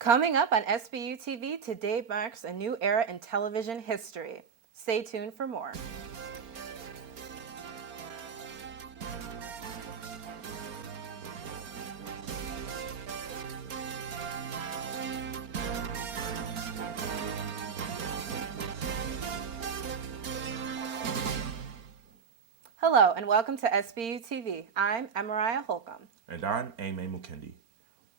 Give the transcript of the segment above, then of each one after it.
Coming up on SBU-TV, today marks a new era in television history. Stay tuned for more. Hello and welcome to SBU-TV. I'm Emariah Holcomb. And I'm Amy Mukendi.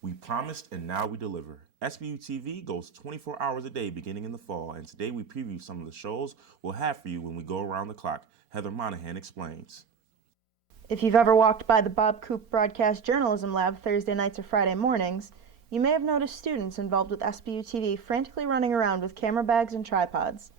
We promised and now we deliver. SBU-TV goes 24 hours a day beginning in the fall, and today we preview some of the shows we'll have for you when we go around the clock. Heather Monahan explains. If you've ever walked by the Bob Coop Broadcast Journalism Lab Thursday nights or Friday mornings, you may have noticed students involved with SBU-TV frantically running around with camera bags and tripods.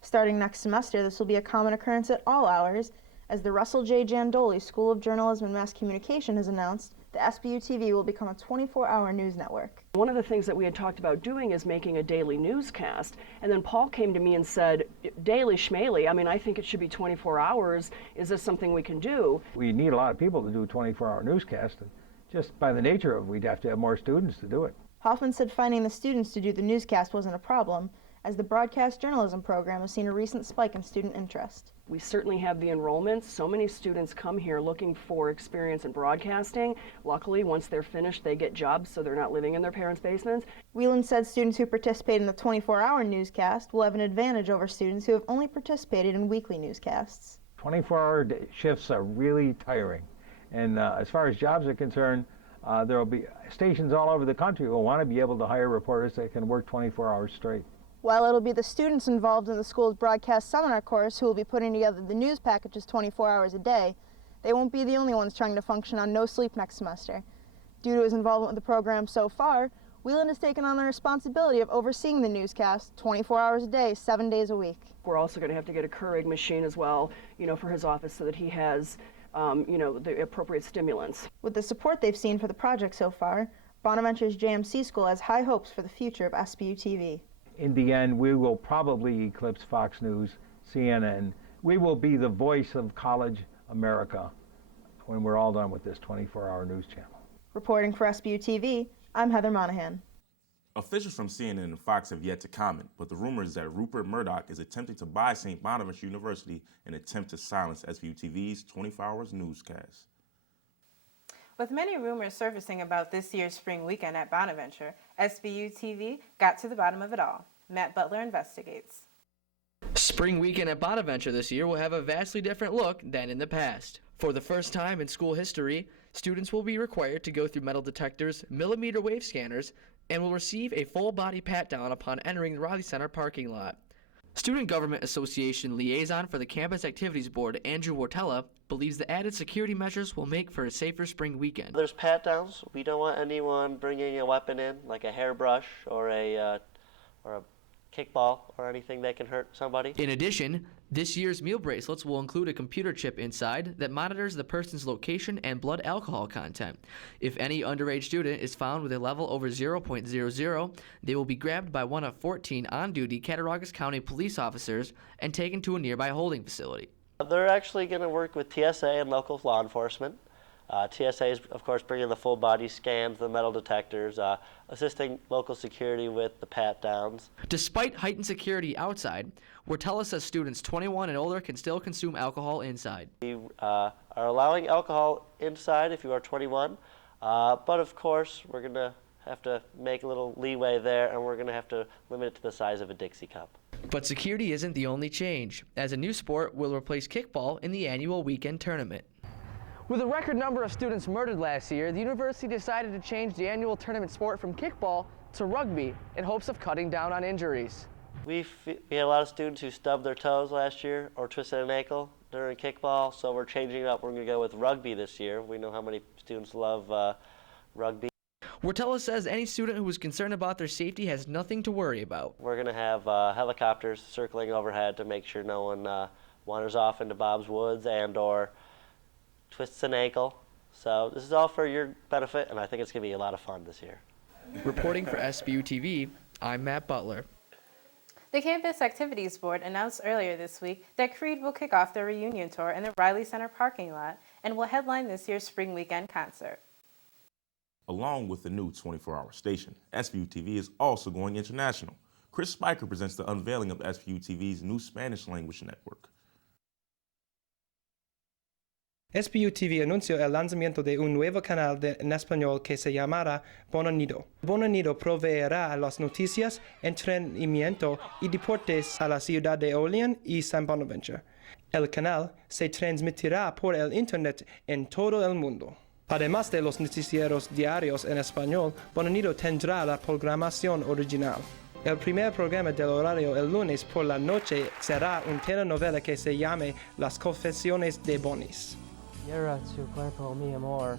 Starting next semester, this will be a common occurrence at all hours, as the Russell J. Jandoli School of Journalism and Mass Communication has announced the SBU-TV will become a 24-hour news network. One of the things that we had talked about doing is making a daily newscast, and then Paul came to me and said, daily schmaley, I think it should be 24 hours. Is this something we can do? We need a lot of people to do a 24-hour newscast, and just by the nature of it, we'd have to have more students to do it. Hoffman said finding the students to do the newscast wasn't a problem, as the broadcast journalism program has seen a recent spike in student interest. We certainly have the enrollments. So many students come here looking for experience in broadcasting. Luckily, once they're finished, they get jobs, so they're not living in their parents' basements. Whelan said students who participate in the 24-hour newscast will have an advantage over students who have only participated in weekly newscasts. 24-hour shifts are really tiring, and as far as jobs are concerned, there will be stations all over the country who will want to be able to hire reporters that can work 24 hours straight. While it'll be the students involved in the school's broadcast seminar course who will be putting together the news packages 24 hours a day, they won't be the only ones trying to function on no sleep next semester. Due to his involvement with the program so far, Whelan has taken on the responsibility of overseeing the newscast 24 hours a day, 7 days a week. We're also going to have to get a Keurig machine as well, for his office so that he has, the appropriate stimulants. With the support they've seen for the project so far, Bonaventure's JMC School has high hopes for the future of SBU-TV. In the end, we will probably eclipse Fox News, CNN. We will be the voice of college America when we're all done with this 24-hour news channel. Reporting for SBU-TV, I'm Heather Monahan. Officials from CNN and Fox have yet to comment, but the rumor is that Rupert Murdoch is attempting to buy St. Bonaventure University in an attempt to silence SBU-TV's 24-hour newscast. With many rumors surfacing about this year's spring weekend at Bonaventure, SBU-TV got to the bottom of it all. Matt Butler investigates. Spring weekend at Bonaventure this year will have a vastly different look than in the past. For the first time in school history, students will be required to go through metal detectors, millimeter wave scanners, and will receive a full-body pat-down upon entering the Riley Center parking lot. Student Government Association liaison for the Campus Activities Board, Andrew Wartella, believes the added security measures will make for a safer spring weekend. There's pat-downs. We don't want anyone bringing a weapon in, like a hairbrush or a kickball or anything that can hurt somebody. In addition, this year's meal bracelets will include a computer chip inside that monitors the person's location and blood alcohol content. If any underage student is found with a level over 0.00, they will be grabbed by one of 14 on-duty Cattaraugus County police officers and taken to a nearby holding facility. They're actually going to work with TSA and local law enforcement. TSA is, of course, bringing the full body scans, the metal detectors, assisting local security with the pat-downs. Despite heightened security outside, Wartella says students 21 and older can still consume alcohol inside. We are allowing alcohol inside if you are 21, but of course we're going to have to make a little leeway there, and we're going to have to limit it to the size of a Dixie cup. But security isn't the only change, as a new sport will replace kickball in the annual weekend tournament. With a record number of students murdered last year, the university decided to change the annual tournament sport from kickball to rugby in hopes of cutting down on injuries. We had a lot of students who stubbed their toes last year or twisted an ankle during kickball, so we're changing it up. We're going to go with rugby this year. We know how many students love rugby. Wartella says any student who is concerned about their safety has nothing to worry about. We're going to have helicopters circling overhead to make sure no one wanders off into Bob's Woods and or twists an ankle. So this is all for your benefit, and I think it's going to be a lot of fun this year. Reporting for SBU-TV, I'm Matt Butler. The Campus Activities Board announced earlier this week that Creed will kick off their reunion tour in the Riley Center parking lot and will headline this year's spring weekend concert. Along with the new 24-hour station, SBU-TV is also going international. Chris Spiker presents the unveiling of SBU-TV's new Spanish language network. SBU-TV anunció el lanzamiento de un nuevo canal en español que se llamará Bonaventure. Bonaventure proveerá las noticias, entretenimiento y deportes a la ciudad de Olean y San Bonaventure. El canal se transmitirá por el Internet en todo el mundo. Además de los noticieros diarios en español, Bonaventure tendrá la programación original. El primer programa del horario el lunes por la noche será una telenovela que se llame Las Confesiones de Bonis. Cierra tu cuerpo, mi amor.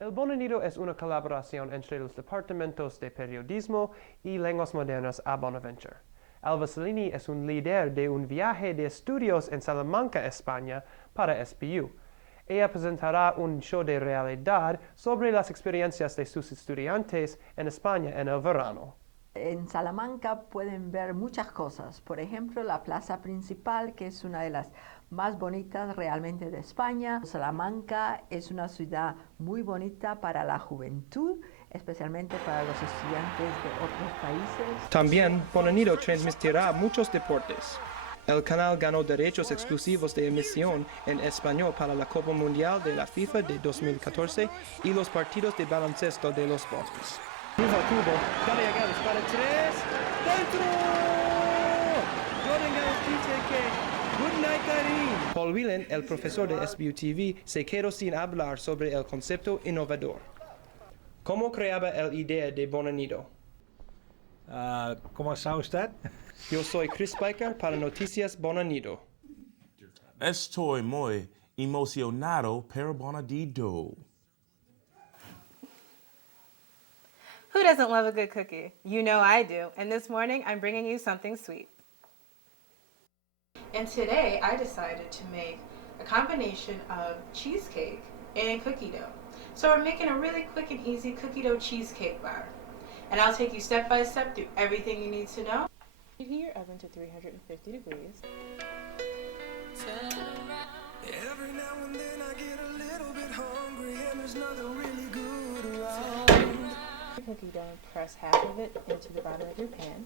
El Bonaventure es una colaboración entre los departamentos de periodismo y lenguas modernas a Bonaventure. Alva Cellini es un líder de un viaje de estudios en Salamanca, España, para SBU. Ella presentará un show de realidad sobre las experiencias de sus estudiantes en España en el verano. En Salamanca pueden ver muchas cosas, por ejemplo la plaza principal, que es una de las más bonitas realmente de España. Salamanca es una ciudad muy bonita para la juventud, especialmente para los estudiantes de otros países. También Bonaventure transmitirá muchos deportes. El canal ganó derechos exclusivos de emisión en español para la Copa Mundial de la FIFA de 2014 y los partidos de baloncesto de los Bulls. Viva Cuba, Dale Gales para tres, ¡dentro! Jordan Gales dice que good night, Karim. Paul Whelan, el profesor de SBU-TV, se quedó sin hablar sobre el concepto innovador. ¿Cómo creaba la idea de Bonaventure? ¿Cómo está usted? Yo soy Chris Spiker para Noticias Bonaventure. Estoy muy emocionado per Bonadito. Who doesn't love a good cookie? You know I do, and this morning I'm bringing you something sweet. And today I decided to make a combination of cheesecake and cookie dough. So we're making a really quick and easy cookie dough cheesecake bar. And I'll take you step by step through everything you need to know. Heat your oven to 350 degrees. Every now and then I get a little bit hungry and there's nothing really good around. Cookie dough and press half of it into the bottom of your pan.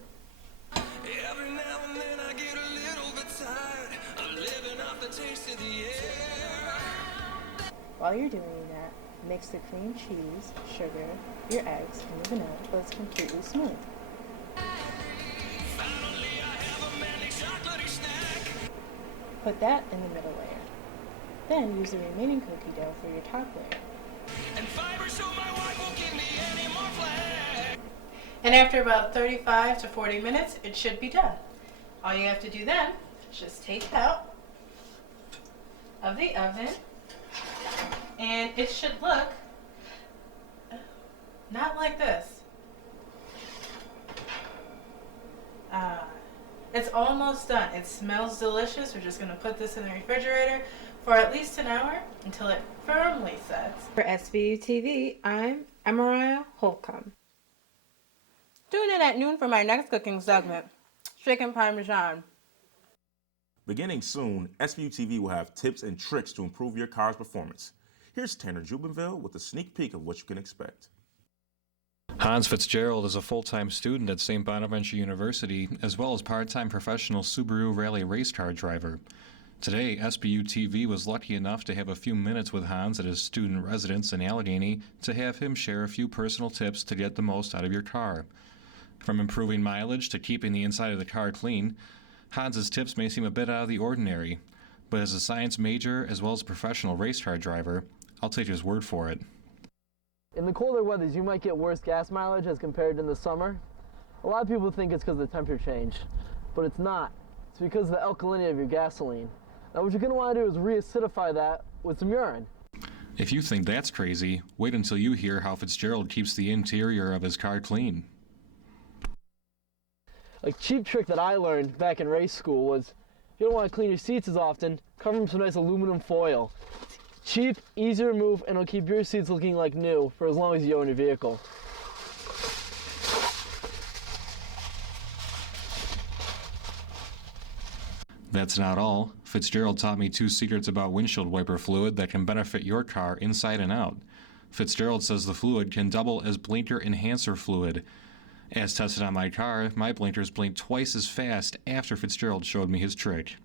Every now and then I get a little bit tired. I'm living off the taste of the air. While you're doing that, mix the cream cheese, sugar, your eggs, and the vanilla until it's completely smooth. Finally I have a manly chocolatey snack. Put that in the middle layer. Then use the remaining cookie dough for your top layer. And fiber so my wife won't give me any more flack. And after about 35 to 40 minutes, it should be done. All you have to do then is just take it out of the oven, and it should look not like this. It's almost done. It smells delicious. We're just going to put this in the refrigerator for at least an hour until it firmly sets. For SBU-TV, I'm Mariah Holcomb. Tune in at noon for my next cooking segment, chicken parmesan. Beginning soon, SBU-TV will have tips and tricks to improve your car's performance. Here's Tanner Jubinville with a sneak peek of what you can expect. Hans Fitzgerald is a full-time student at St. Bonaventure University, as well as part-time professional Subaru Rally race car driver. Today, SBU-TV was lucky enough to have a few minutes with Hans at his student residence in Allegheny to have him share a few personal tips to get the most out of your car. From improving mileage to keeping the inside of the car clean, Hans's tips may seem a bit out of the ordinary, but as a science major as well as a professional race car driver, I'll take his word for it. In the colder weathers, you might get worse gas mileage as compared to in the summer. A lot of people think it's because of the temperature change, but it's not. It's because of the alkalinity of your gasoline. Now what you're going to want to do is reacidify that with some urine. If you think that's crazy, wait until you hear how Fitzgerald keeps the interior of his car clean. A cheap trick that I learned back in race school was, if you don't want to clean your seats as often, cover them with some nice aluminum foil. It's cheap, easy to remove, and it'll keep your seats looking like new for as long as you own your vehicle. That's not all. Fitzgerald taught me 2 secrets about windshield wiper fluid that can benefit your car inside and out. Fitzgerald says the fluid can double as blinker enhancer fluid. As tested on my car, my blinkers blinked twice as fast after Fitzgerald showed me his trick.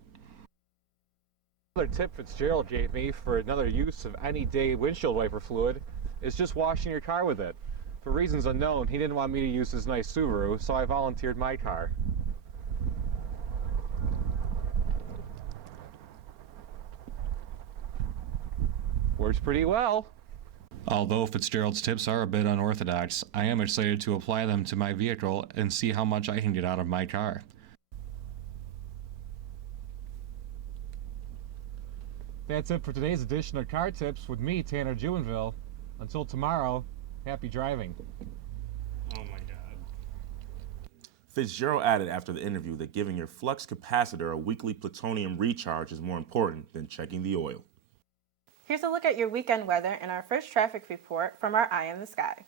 Another tip Fitzgerald gave me for another use of any day windshield wiper fluid is just washing your car with it. For reasons unknown, he didn't want me to use his nice Subaru, so I volunteered my car. Works pretty well. Although Fitzgerald's tips are a bit unorthodox, I am excited to apply them to my vehicle and see how much I can get out of my car. That's it for today's edition of Car Tips with me, Tanner Juinville. Until tomorrow, happy driving. Oh my God. Fitzgerald added after the interview that giving your flux capacitor a weekly plutonium recharge is more important than checking the oil. Here's a look at your weekend weather and our first traffic report from our Eye in the Sky.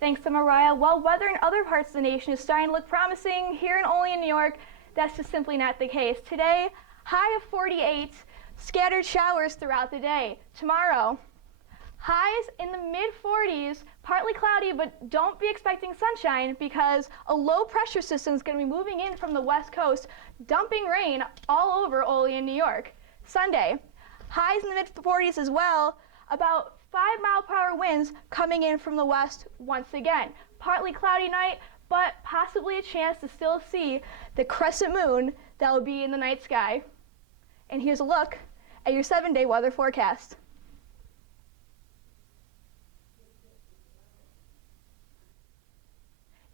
Thanks to Mariah. While weather in other parts of the nation is starting to look promising, here and only in New York, that's just simply not the case. Today, high of 48, scattered showers throughout the day. Tomorrow, highs in the mid-40s, partly cloudy, but don't be expecting sunshine because a low pressure system is going to be moving in from the west coast, dumping rain all over Olean, New York. Sunday, highs in the mid-40s as well, about 5-mile-per-hour winds coming in from the west once again. Partly cloudy night, but possibly a chance to still see the crescent moon that will be in the night sky. And here's a look at your 7-day weather forecast.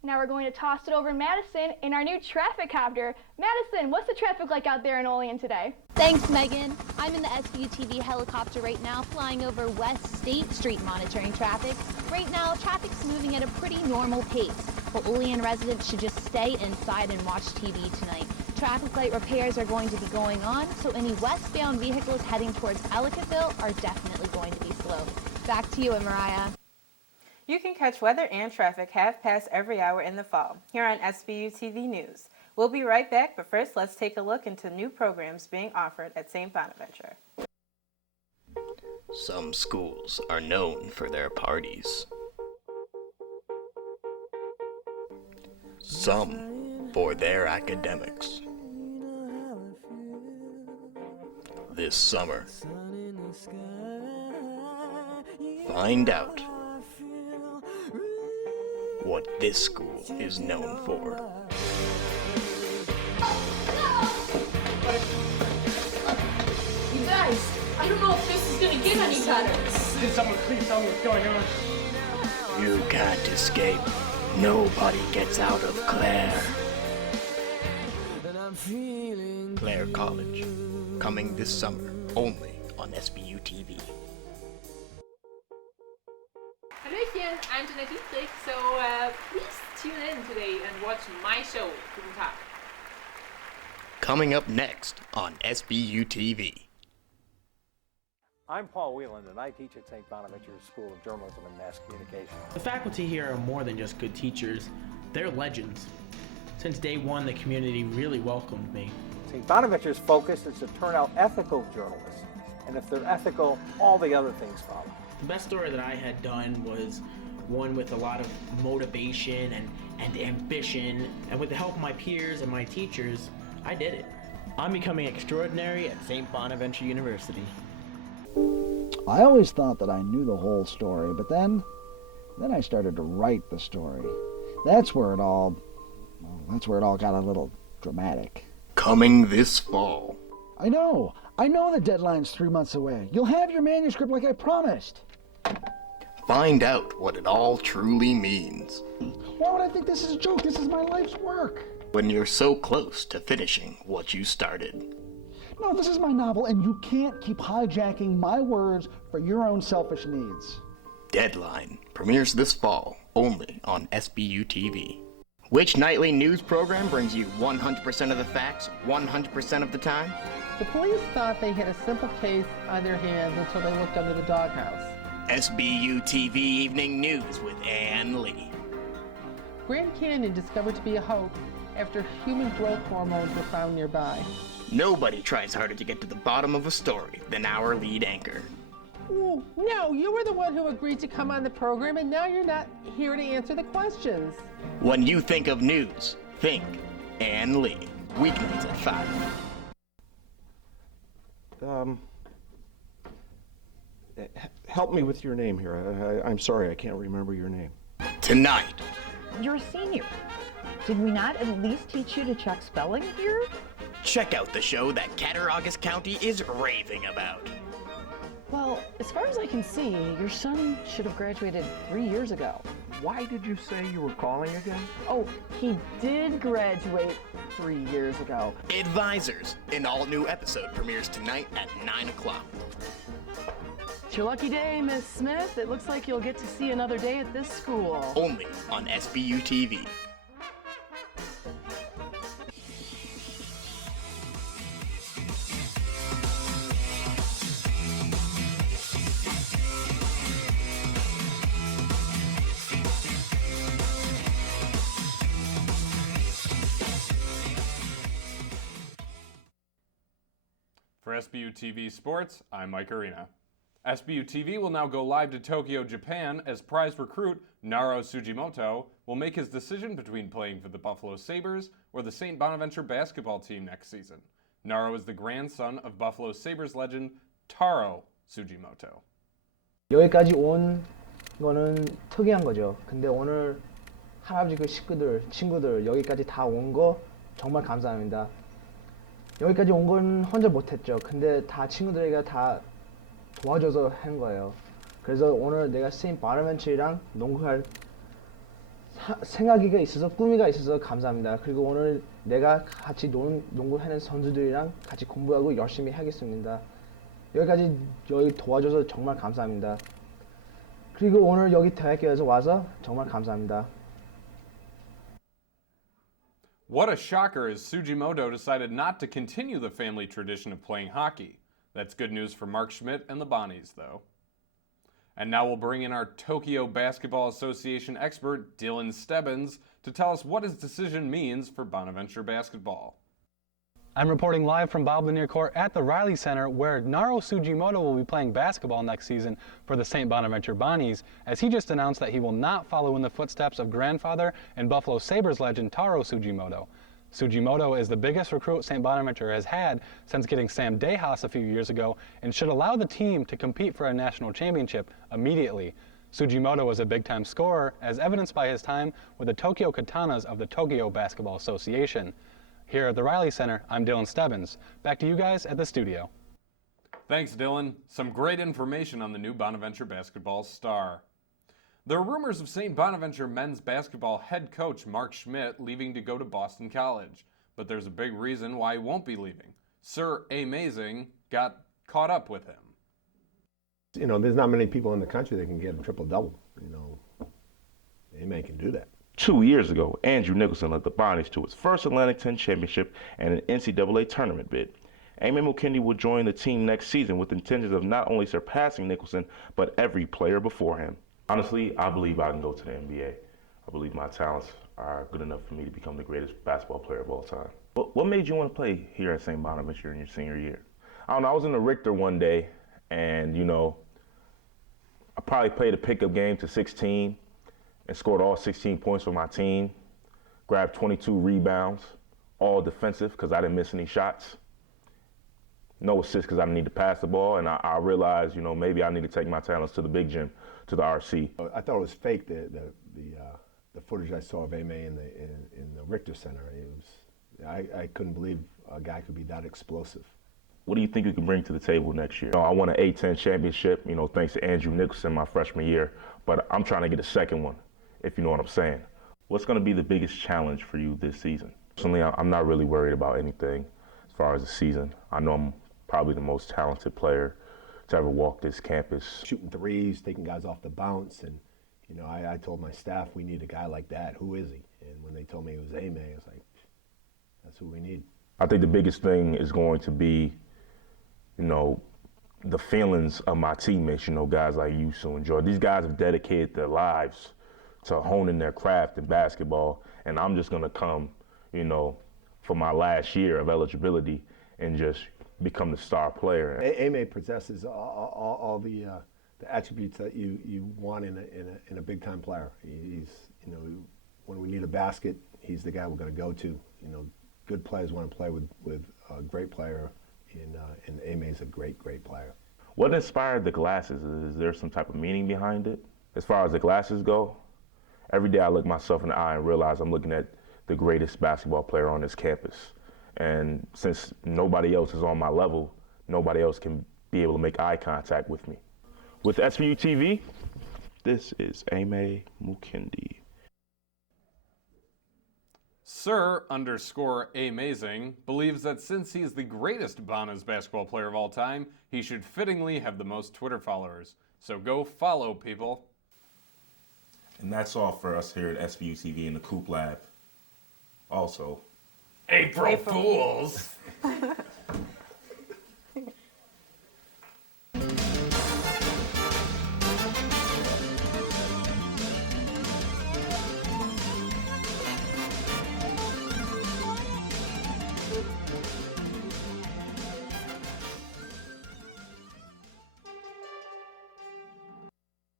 Now we're going to toss it over to Madison in our new traffic copter. Madison, what's the traffic like out there in Olean today? Thanks, Megan. I'm in the SBU-TV helicopter right now, flying over West State Street monitoring traffic. Right now, traffic's moving at a pretty normal pace, but Olean residents should just stay inside and watch TV tonight. Traffic light repairs are going to be going on, so any westbound vehicles heading towards Ellicottville are definitely going to be slow. Back to you, Mariah. You can catch weather and traffic half past every hour in the fall here on SBU-TV News. We'll be right back, but first let's take a look into new programs being offered at St. Bonaventure. Some schools are known for their parties. Some for their academics. This summer, find out what this school is known for. You guys, I don't know if this is gonna get any better. Can someone please tell me what's going on? You can't escape. Nobody gets out of Clare. Clare College, coming this summer only on SBU-TV. Hallöchen, I'm Jenna Dietrich, so please tune in today and watch my show, Guten Tag. Coming up next on SBU-TV. I'm Paul Whelan, and I teach at St. Bonaventure School of Journalism and Mass Communication. The faculty here are more than just good teachers, they're legends. Since day one, the community really welcomed me. St. Bonaventure's focus is to turn out ethical journalists, and if they're ethical, all the other things follow. The best story that I had done was one with a lot of motivation and ambition, and with the help of my peers and my teachers, I did it. I'm becoming extraordinary at St. Bonaventure University. I always thought that I knew the whole story, but then I started to write the story. That's where it all got a little dramatic. Coming this fall. I know the deadline's 3 months away. You'll have your manuscript like I promised. Find out what it all truly means. Why would I think this is a joke? This is my life's work. When you're so close to finishing what you started. No, this is my novel, and you can't keep hijacking my words for your own selfish needs. Deadline premieres this fall only on SBU-TV. Which nightly news program brings you 100% of the facts 100% of the time? The police thought they had a simple case on their hands until they looked under the doghouse. SBU-TV Evening News with Ann Lee. Grand Canyon discovered to be a hoax, after human growth hormones were found nearby. Nobody tries harder to get to the bottom of a story than our lead anchor. Ooh, no, you were the one who agreed to come on the program, and now you're not here to answer the questions. When you think of news, think Ann Lee. Weeknights at 5. Help me with your name here. I'm sorry, I can't remember your name. Tonight. You're a senior. Did we not at least teach you to check spelling here? Check out the show that Cattaraugus County is raving about. Well, as far as I can see, your son should have graduated 3 years ago. Why did you say you were calling again? Oh, he did graduate 3 years ago. Advisors, an all-new episode premieres tonight at 9 o'clock. It's your lucky day, Miss Smith. It looks like you'll get to see another day at this school. Only on SBU-TV. For SBU-TV Sports, I'm Mike Arena. SBU-TV will now go live to Tokyo, Japan, as prize recruit Naro Sugimoto will make his decision between playing for the Buffalo Sabres or the St. Bonaventure basketball team next season. Naro is the grandson of Buffalo Sabres legend Taro Sugimoto. 여기까지 온 거는 특이한 거죠. 근데 오늘 할아버지 그 식구들, 친구들 여기까지 다 온 거 정말 감사합니다. 여기까지 온 건 혼자 못했죠. 근데 다 친구들이가 다 도와줘서 한 거예요. 그래서 오늘 내가 세인트 보나벤처랑 농구할 생각이 있어서 꿈이가 있어서 감사합니다. 그리고 오늘 내가 같이 농구하는 선수들이랑 같이 공부하고 열심히 하겠습니다. 여기까지 도와줘서 정말 감사합니다. 그리고 오늘 여기 대학교에서 와서 정말 감사합니다. What a shocker as Sugimoto decided not to continue the family tradition of playing hockey. That's good news for Mark Schmidt and the Bonnies, though. And now we'll bring in our Tokyo Basketball Association expert, Dylan Stebbins, to tell us what his decision means for Bonaventure basketball. I'm reporting live from Bob Lanier Court at the Riley Center, where Naro Sugimoto will be playing basketball next season for the St. Bonaventure Bonnies, as he just announced that he will not follow in the footsteps of grandfather and Buffalo Sabres legend Taro Sugimoto. Sugimoto is the biggest recruit St. Bonaventure has had since getting Sam Dejas a few years ago, and should allow the team to compete for a national championship immediately. Sugimoto is a big-time scorer, as evidenced by his time with the Tokyo Katanas of the Tokyo Basketball Association. Here at the Riley Center, I'm Dylan Stebbins. Back to you guys at the studio. Thanks, Dylan. Some great information on the new Bonaventure basketball star. There are rumors of St. Bonaventure men's basketball head coach Mark Schmidt leaving to go to Boston College, but there's a big reason why he won't be leaving. Sir Amazing got caught up with him. You know, there's not many people in the country that can get a triple-double. You know, A-Man can do that. 2 years ago, Andrew Nicholson led the Bonnies to its first Atlantic 10 championship and an NCAA tournament bid. Eamon McKinney will join the team next season with intentions of not only surpassing Nicholson, but every player before him. Honestly, I believe I can go to the NBA. I believe my talents are good enough for me to become the greatest basketball player of all time. But what made you want to play here at St. Bonaventure in your senior year? I don't know, I was in the Richter one day, and, you know, I probably played a pickup game to 16 and scored all 16 points for my team, grabbed 22 rebounds, all defensive because I didn't miss any shots. No assists because I didn't need to pass the ball, and I realized, you know, maybe I need to take my talents to the big gym, to the RC. I thought it was fake, the footage I saw of A-Man in the Richter Center. It was, I couldn't believe a guy could be that explosive. What do you think you can bring to the table next year? You know, I won an A-10 championship, you know, thanks to Andrew Nicholson my freshman year, but I'm trying to get a second one, if you know what I'm saying. What's going to be the biggest challenge for you this season? Personally, I'm not really worried about anything as far as the season. I know I'm probably the most talented player to ever walk this campus. Shooting threes, taking guys off the bounce, and, you know, I told my staff, we need a guy like that. Who is he? And when they told me it was A-Man, I was like, that's who we need. I think the biggest thing is going to be, you know, the feelings of my teammates, you know, guys like Yusu and Jordan. These guys have dedicated their lives to honing their craft in basketball, and I'm just going to come, you know, for my last year of eligibility and just become the star player. Aimee possesses all the attributes that you want in a big time player. He's, you know, when we need a basket, he's the guy we're going to go to. You know, good players want to play with a great player, and Aimee's a great player. What inspired the glasses? Is there some type of meaning behind it? As far as the glasses go, every day I look myself in the eye and realize I'm looking at the greatest basketball player on this campus. And since nobody else is on my level, nobody else can be able to make eye contact with me. With SBU-TV, this is Aimee Mukendi. Sir_Amazing believes that since he's the greatest Bonas basketball player of all time, he should fittingly have the most Twitter followers. So go follow, people. And that's all for us here at SBU-TV in the Coop Lab. Also, April Fools!